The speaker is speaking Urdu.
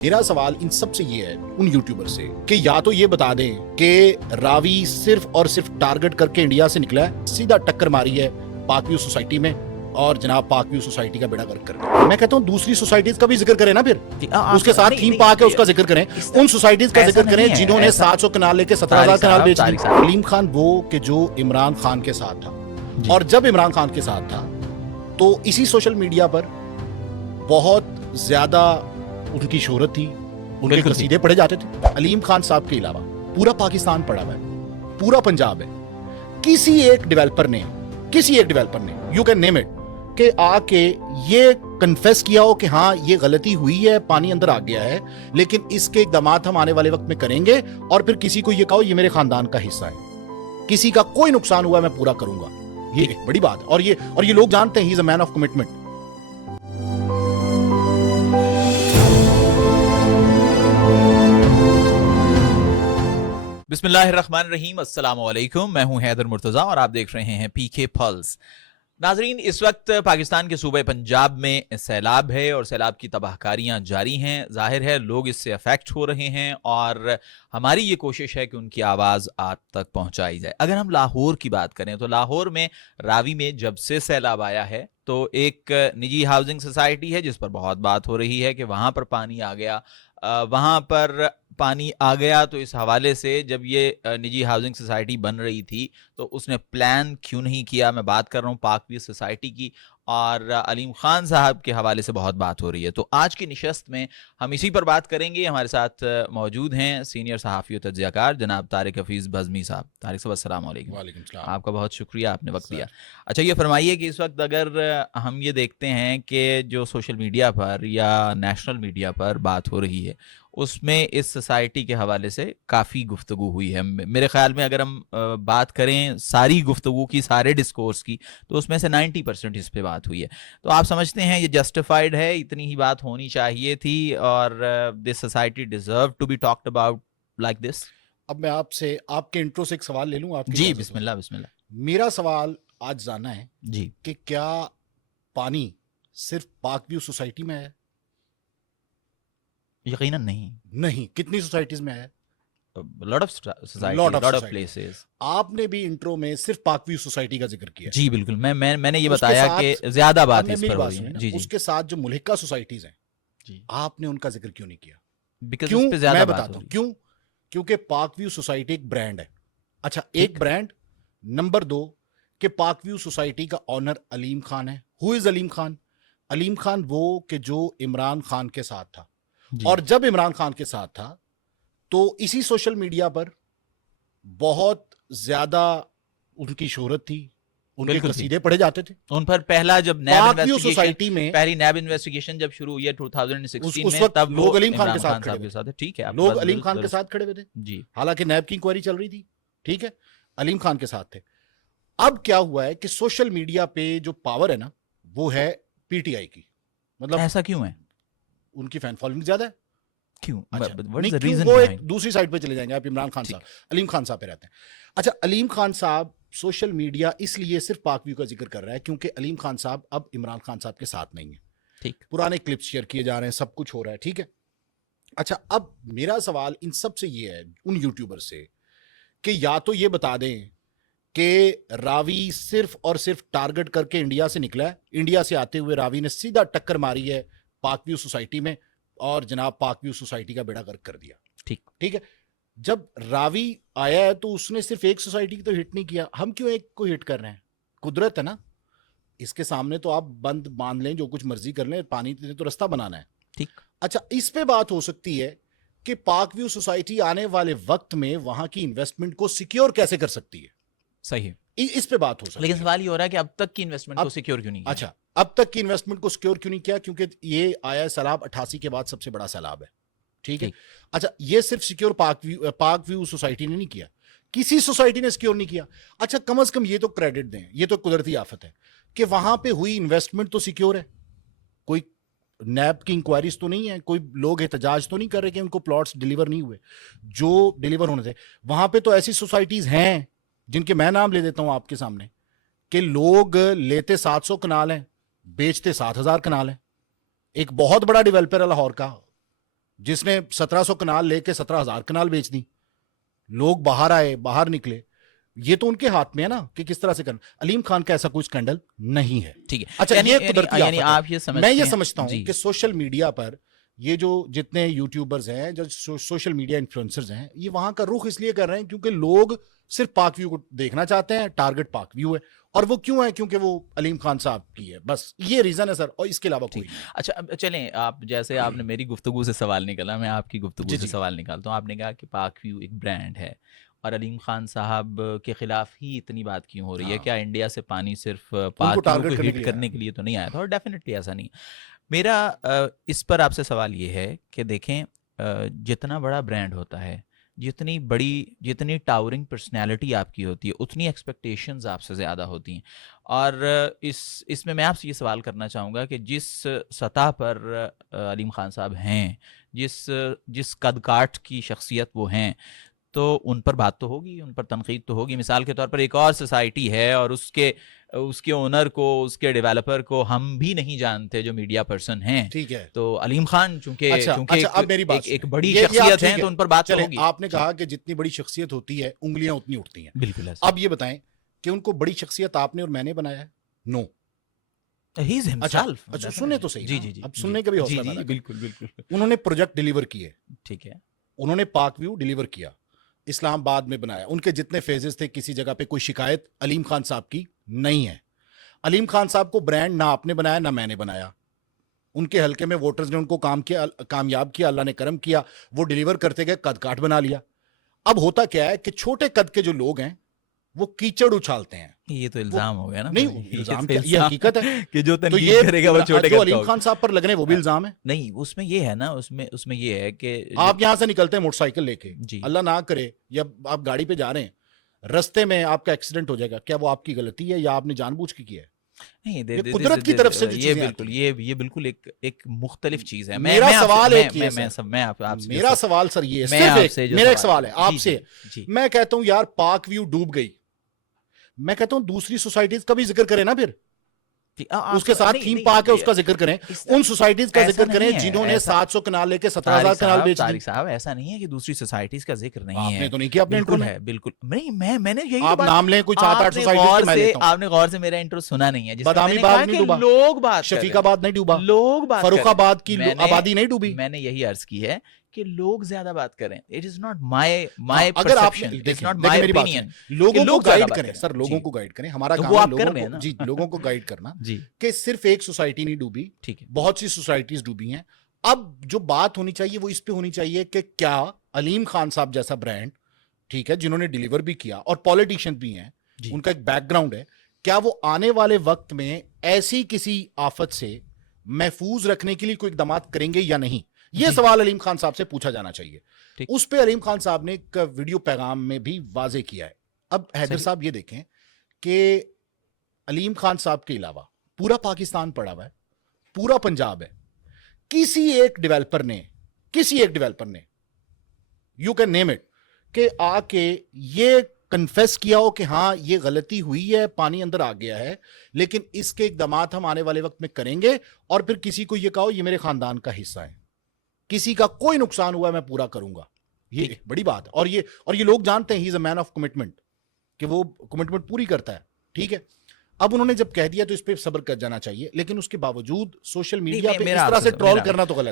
میرا سوال ان سب سے یہ ہے ان یوٹیوبر سے کہ یا تو یہ بتا دیں کہ راوی صرف اور صرف ٹارگٹ کر کے انڈیا سے نکلا ہے، سیدھا ٹکر ماری ہے پاک ویو سوسائٹی میں اور جناب پاک ویو سوسائٹی کا بیڑا غرق کر دیا۔ میں کہتا ہوں دوسری سوسائٹیز کا بھی ذکر کریں نا، پھر اس کے ساتھ تھیم پارک ہے اس کا ذکر کریں، ان سوسائٹیز کا ذکر کریں جنہوں نے 700 کنال لے کے 17,000 کنال بیچ دی۔ علیم خان وہ کہ جو عمران خان کے ساتھ تھا، اور جب عمران خان کے ساتھ تھا تو اسی سوشل میڈیا پر بہت زیادہ ان کی شہرت تھی، ان کے قصیدے پڑھے جاتے تھے۔ علیم خان صاحب کے علاوہ پورا پاکستان پڑھا ہوا ہے، پورا پنجاب ہے، کسی ایک ڈیولپر نے یو کین نیم اٹ کہ آ کے یہ کنفیس کیا ہو کہ ہاں یہ غلطی ہوئی ہے، پانی اندر آ گیا ہے، لیکن اس کے اقدامات ہم آنے والے وقت میں کریں گے، اور پھر کسی کو یہ کہو یہ میرے خاندان کا حصہ ہے، کسی کا کوئی نقصان ہوا ہے میں پورا کروں گا، یہ ایک بڑی بات ہے۔ اور یہ لوگ جانتے ہیں ہی از اے مین آف کمٹمنٹ۔ بسم اللہ الرحمن الرحیم، السلام علیکم، میں ہوں حیدر مرتضیٰ اور آپ دیکھ رہے ہیں پی کے پلس۔ ناظرین، اس وقت پاکستان کے صوبہ پنجاب میں سیلاب ہے اور سیلاب کی تباہ کاریاں جاری ہیں۔ ظاہر ہے لوگ اس سے افیکٹ ہو رہے ہیں اور ہماری یہ کوشش ہے کہ ان کی آواز آپ تک پہنچائی جائے۔ اگر ہم لاہور کی بات کریں تو لاہور میں راوی میں جب سے سیلاب آیا ہے تو ایک نجی ہاؤسنگ سوسائٹی ہے جس پر بہت بات ہو رہی ہے کہ وہاں پر پانی آ گیا، تو اس حوالے سے جب یہ نجی ہاؤسنگ سوسائٹی بن رہی تھی تو اس نے پلان کیوں نہیں کیا۔ میں بات کر رہا ہوں پاک ویو سوسائٹی کی، اور علیم خان صاحب کے حوالے سے بہت بات ہو رہی ہے۔ تو آج کی نشست میں ہم اسی پر بات کریں گے۔ ہمارے ساتھ موجود ہیں سینئر صحافی و تجزیہ کار جناب طارق حفیظ بزمی صاحب۔ طارق صاحب السلام علیکم۔ وعلیکم السلام۔ آپ کا بہت شکریہ، آپ نے وقت دیا۔ اچھا یہ فرمائیے کہ اس وقت اگر ہم یہ دیکھتے ہیں کہ جو سوشل میڈیا پر یا نیشنل میڈیا پر بات ہو رہی ہے اس میں اس سوسائٹی کے حوالے سے کافی گفتگو ہوئی ہے۔ میرے خیال میں اگر ہم بات کریں ساری گفتگو کی، سارے ڈسکورس کی، تو اس میں سے 90% اس پہ بات ہوئی ہے۔ تو آپ سمجھتے ہیں یہ جسٹیفائڈ ہے، اتنی ہی بات ہونی چاہیے تھی، اور دس society deserve to be talked about like this? اب میں آپ سے آپ کے انٹرو سے ایک سوال لے لوں آپ کی؟ جی بسم اللہ بسم اللہ۔ میرا سوال آج جاننا ہے جی کہ کیا پانی صرف پاک ویو سوسائٹی میں ہے؟ یقیناً نہیں، کتنی سوسائٹیز میں ہے؟ Lot of societies, lot of places. آپ نے بھی انٹرو میں صرف پاک ویو سوسائٹی کا ذکر کیا۔ جی بالکل، میں نے یہ بتایا کہ زیادہ بات اس پر ہو رہی ہے۔ جی اس کے ساتھ جو ملحقہ سوسائٹیز ہیں جی، آپ نے ان کا ذکر کیوں نہیں کیا؟ کیوں؟ میں بتاتا ہوں کیوں۔ کیونکہ پاک ویو سوسائٹی ایک برانڈ ہے۔ اچھا، ایک برانڈ، نمبر 2 کہ پاک ویو سوسائٹی کا آنر علیم خان ہے۔ ہو از علیم خان؟ علیم خان وہ کہ جو عمران خان کے ساتھ تھا، اور جب عمران خان کے ساتھ تھا تو اسی سوشل میڈیا پر بہت زیادہ ان کی شہرت تھی، ان کے قصیدے پڑھے جاتے تھے۔ ان پر پہلا جب پہلی نیب انویسٹیگیشن جب شروع ہوئی ہے 2016 میں، تب لوگ علیم خان کے ساتھ ٹھیک ہے، لوگ علیم خان کے ساتھ کھڑے ہوئے تھے، جی، حالانکہ نیب کی انکوائری چل رہی تھی، ٹھیک ہے، علیم خان کے ساتھ تھے۔ اب کیا ہوا ہے کہ سوشل میڈیا پہ جو پاور ہے نا وہ ہے پی ٹی آئی کی۔ مطلب ایسا کیوں ہے؟ ان کی فین فالوئنگ زیادہ ہے۔ کیوں؟ وہ ایک دوسری سائٹ پہ چلے جائیں گے، آپ عمران خان صاحب، علیم خان صاحب پہ رہتے ہیں۔ اچھا، علیم خان صاحب سوشل میڈیا اس لیے صرف پاک ویو کا ذکر کر رہا ہے کیونکہ علیم خان صاحب اب عمران خان صاحب کے ساتھ نہیں ہیں، ٹھیک، پرانے کلپس شیئر کیے جا رہے ہیں، سب کچھ ہو رہا ہے، ٹھیک ہے۔ اچھا، اب میرا سوال ان سب سے یہ ہے ان یوٹیوبر سے کہ یا تو یہ بتا دیں کہ راوی صرف اور صرف ٹارگٹ کر کے انڈیا سے نکلا ہے، انڈیا سے آتے ہوئے راوی نے سیدھا ٹکر ماری ہے پاک ویو سوسائٹی میں اور جناب پاک ویو سوسائٹی کا بیڑا غرق کر دیا، ٹھیک ہے۔ جب راوی آیا ہے تو اس نے صرف ایک سوسائٹی کی تو ہٹ نہیں کیا، ہم کیوں ایک کو ہٹ کر رہے ہیں؟ قدرت ہے نا، اس کے سامنے تو آپ بند باندھ لیں، جو کچھ مرضی کر لیں، پانی تو رستہ بنانا ہے، ٹھیک۔ اچھا، اس پہ بات ہو سکتی ہے کہ پاک ویو سوسائٹی آنے والے وقت میں وہاں کی انویسٹمنٹ کو سیکیور کیسے کر سکتی ہے، صحیح، اس پہ بات ہو سکتی ہے۔ لیکن سوال یہ ہو رہا ہے کہ اب تک کی انویسٹمنٹ کو سیکیور کیوں نہیں کیا؟ اچھا، اب تک کی انویسٹمنٹ کو سیکیور کیوں نہیں کیا؟ کیونکہ یہ آیا سیلاب 88 کے بعد سب سے بڑا سیلاب ہے، ٹھیک ہے۔ اچھا، یہ صرف سیکیور پاک ویو سوسائٹی نے نہیں کیا، کسی سوسائٹی نے سیکیور نہیں کیا۔ اچھا، کم از کم یہ تو کریڈٹ دیں، یہ تو قدرتی آفت ہے کہ وہاں پہ ہوئی انویسٹمنٹ تو سیکیور ہے، کوئی نیب کی انکوائریز تو نہیں ہے، کوئی لوگ احتجاج تو نہیں کر رہے کہ ان کو پلاٹس ڈیلیور نہیں ہوئے جو ڈیلیور ہونے تھے۔ وہاں پہ تو ایسی سوسائٹیز ہیں جن کے میں نام لے دیتا ہوں آپ کے سامنے کہ لوگ لیتے 700 کنال ہیں، بیچتے 7,000 کنال ہیں۔ ایک بہت بڑا ڈیولپر ہے لاہور کا، جس نے 1700 کنال لے کے 17,000 کنال بیچ دی. لوگ باہر آئے, باہر نکلے. یہ تو ان کے ہاتھ میں ہے نا کہ کس طرح سے کرنا. علیم خان کا ایسا کوئی اسکینڈل نہیں ہے. ٹھیک ہے. اچھا, یہ قدرتی یعنی آفت ہے. آپ یہ سمجھتے میں یہ ہیں سمجھتا ہوں جی کہ سوشل میڈیا پر یہ جو جتنے یوٹیوبرز ہیں, جو سوشل میڈیا انفلوئنسرز ہیں, یہ وہاں کا رخ اس لیے کر رہے ہیں کیونکہ لوگ صرف پاک ویو کو دیکھنا چاہتے ہیں. ٹارگٹ پاک ویو ہے. اور وہ کیوں ہے؟ کیونکہ وہ علیم خان صاحب کی ہے. بس یہ ریزن ہے سر, اور اس کے علاوہ کوئی نہیں. اچھا اب چلیں, آپ جیسے آپ نے میری گفتگو سے سوال نکالا, میں آپ کی گفتگو جی سے جی. سوال نکالتا ہوں. آپ نے کہا کہ پاک ویو ایک برانڈ ہے اور علیم خان صاحب کے خلاف ہی اتنی بات کیوں ہو رہی ہے؟ ہاں. کیا انڈیا سے پانی صرف ان پاک کو ویو ٹارگٹ کو کرنے ہٹ کے لیے کرنے آیا. کے لیے تو نہیں آیا تھا, اور ڈیفینیٹلی ایسا نہیں. میرا اس پر آپ سے سوال یہ ہے کہ دیکھیں, جتنا بڑا برانڈ ہوتا ہے, جتنی بڑی, جتنی ٹاورنگ پرسنالٹی آپ کی ہوتی ہے, اتنی ایکسپیکٹیشنز آپ سے زیادہ ہوتی ہیں. اور اس میں آپ سے یہ سوال کرنا چاہوں گا کہ جس سطح پر علیم خان صاحب ہیں, جس قد کاٹ کی شخصیت وہ ہیں, تو ان پر بات تو ہوگی, ان پر تنقید تو ہوگی. مثال کے طور پر ایک اور سوسائٹی ہے اور اس کے اونر کو, اس کے ڈیولپر کو ہم بھی نہیں جانتے جو میڈیا پرسن ہیں. ٹھیک ہے. تو علیم خان چونکہ اب میری بات ایک سنیں. بڑی یہ آپ شخصیت ٹھیک ہیں ہے. تو ان پر بات تو چلیں, ہوگی. آپ نے کہا کہ جتنی بڑی شخصیت ہوتی ہے انگلیاں اتنی اٹھتی ہیں. بالکل. اب یہ بتائیں کہ ان کو بڑی شخصیت آپ نے اور میں نے بنایا ہے؟ نو. He is himself. اچھا سنیں تو صحیح. جی اب سننے کا بھی حوصلہ پیدا کریں. بالکل. انہوں نے پروجیکٹ ڈیلیور کیے. ٹھیک ہے. انہوں نے پاک ویو ڈیلیور کیا, اسلام آباد میں بنایا. ان کے جتنے فیزز تھے, کسی جگہ پہ کوئی شکایت علیم خان صاحب کی نہیں ہے. علیم خان صاحب کو برانڈ نہ آپ نے بنایا نہ میں نے بنایا. ان کے حلقے میں ووٹرز نے ان کو کامیاب کیا, اللہ نے کرم کیا, وہ ڈیلیور کرتے گئے, قد کاٹ بنا لیا. اب ہوتا کیا ہے کہ چھوٹے قد کے جو لوگ ہیں وہ کیچڑ اچھالتے ہیں. یہ تو الزام ہو گیا نا. نہیں, الزام کیا, یہ حقیقت ہے کہ جو تو تنقید کرے گا وہ چھوٹے جو قد کا علیم ہوگا. خان صاحب پر لگ رہے ہیں وہ بھی الزام ہے. نہیں, اس میں یہ ہے نا, اس میں یہ ہے کہ آپ یہاں سے نکلتے ہیں موٹر سائیکل لے کے, جی اللہ نہ کرے, یا آپ گاڑی پہ جا رہے ہیں, رستے میں آپ کا ایکسیڈنٹ ہو جائے گا, کیا وہ آپ کی غلطی ہے یا آپ نے جان بوجھ کے کیا ہے؟ نہیں, قدرت کی طرف سے جو یہ چیزیں بالکل یہ بالکل ایک مختلف چیز ہے. میرا سوال ایک ہی ہے, میرا سوال سر یہ ہے, صرف میرا ایک سوال ہے آپ سے. میں کہتا ہوں یار پاک ویو ڈوب گئی, میں کہتا ہوں دوسری سوسائٹیز کا بھی ذکر کریں نا, پھر اس کے ساتھ تھیم پارک ہے اس کا ذکر کریں, ان سوسائٹیز کا ذکر کریں جنہوں نے 700 کنال لے کے 17,000 کنال بیچ دی. طارق صاحب, ایسا نہیں ہے کہ دوسری سوسائٹیز کا ذکر نہیں ہے. آپ نے تو نہیں کیا اپنے انٹرو میں. بالکل نہیں, میں نے یہی آپ نام لیں کوئی 7-8 سوسائٹیز میں لیتا ہوں. آپ نے غور سے میرا انٹرو سنا نہیں ہے. بادامی باغ نہیں ڈوبا, لوگ بات, شفیق آباد نہیں ڈوبا, لوگ بات, فروخ آباد کی آبادی نہیں ڈوبی. میں نے یہی عرض کی ہے کہ لوگ زیادہ بات کریں. اٹ از ناٹ مائی اگر آپ میری بات, لوگوں کو گائیڈ کریں سر, لوگوں کو گائیڈ کریں. ہمارا کام ہے جی لوگوں کو گائیڈ کرنا, کہ صرف ایک سوسائٹی نہیں ڈوبی, بہت سی سوسائٹیز ڈوبی ہیں. اب جو بات ہونی چاہیے وہ اس پہ ہونی چاہیے کہ کیا علیم خان صاحب جیسا برانڈ, ٹھیک ہے, جنہوں نے ڈیلیور بھی کیا اور پولیٹیشین بھی ہیں, ان کا ایک بیک گراؤنڈ ہے, کیا وہ آنے والے وقت میں ایسی کسی آفت سے محفوظ رکھنے کے لیے کوئی اقدامات کریں گے یا نہیں؟ یہ سوال علیم خان صاحب سے پوچھا جانا چاہیے. اس پہ علیم خان صاحب نے ایک ویڈیو پیغام میں بھی واضح کیا ہے. اب حیدر صاحب یہ دیکھیں کہ علیم خان صاحب کے علاوہ پورا پاکستان پڑا ہوا ہے, پورا پنجاب ہے, کسی ایک ڈیولپر نے یو کین نیم اٹ, کہ آ کے یہ کنفیس کیا ہو کہ ہاں یہ غلطی ہوئی ہے, پانی اندر آ گیا ہے, لیکن اس کے اقدامات ہم آنے والے وقت میں کریں گے, اور پھر کسی کو یہ کہو یہ میرے خاندان کا حصہ ہے, کسی کا کوئی نقصان ہوا ہے میں پورا کروں گا. یہ بڑی بات ہے, اور یہ لوگ جانتے ہیں ہی از اے مین آف کمٹمنٹ, کہ وہ کمٹمنٹ پوری کرتا ہے. ٹھیک ہے, اب انہوں نے جب کہہ دیا تو اس پہ صبر کر جانا چاہیے, لیکن اس کے باوجود سوشل میڈیا پہ اس طرح سے ٹرول کرنا تو غلط ہے.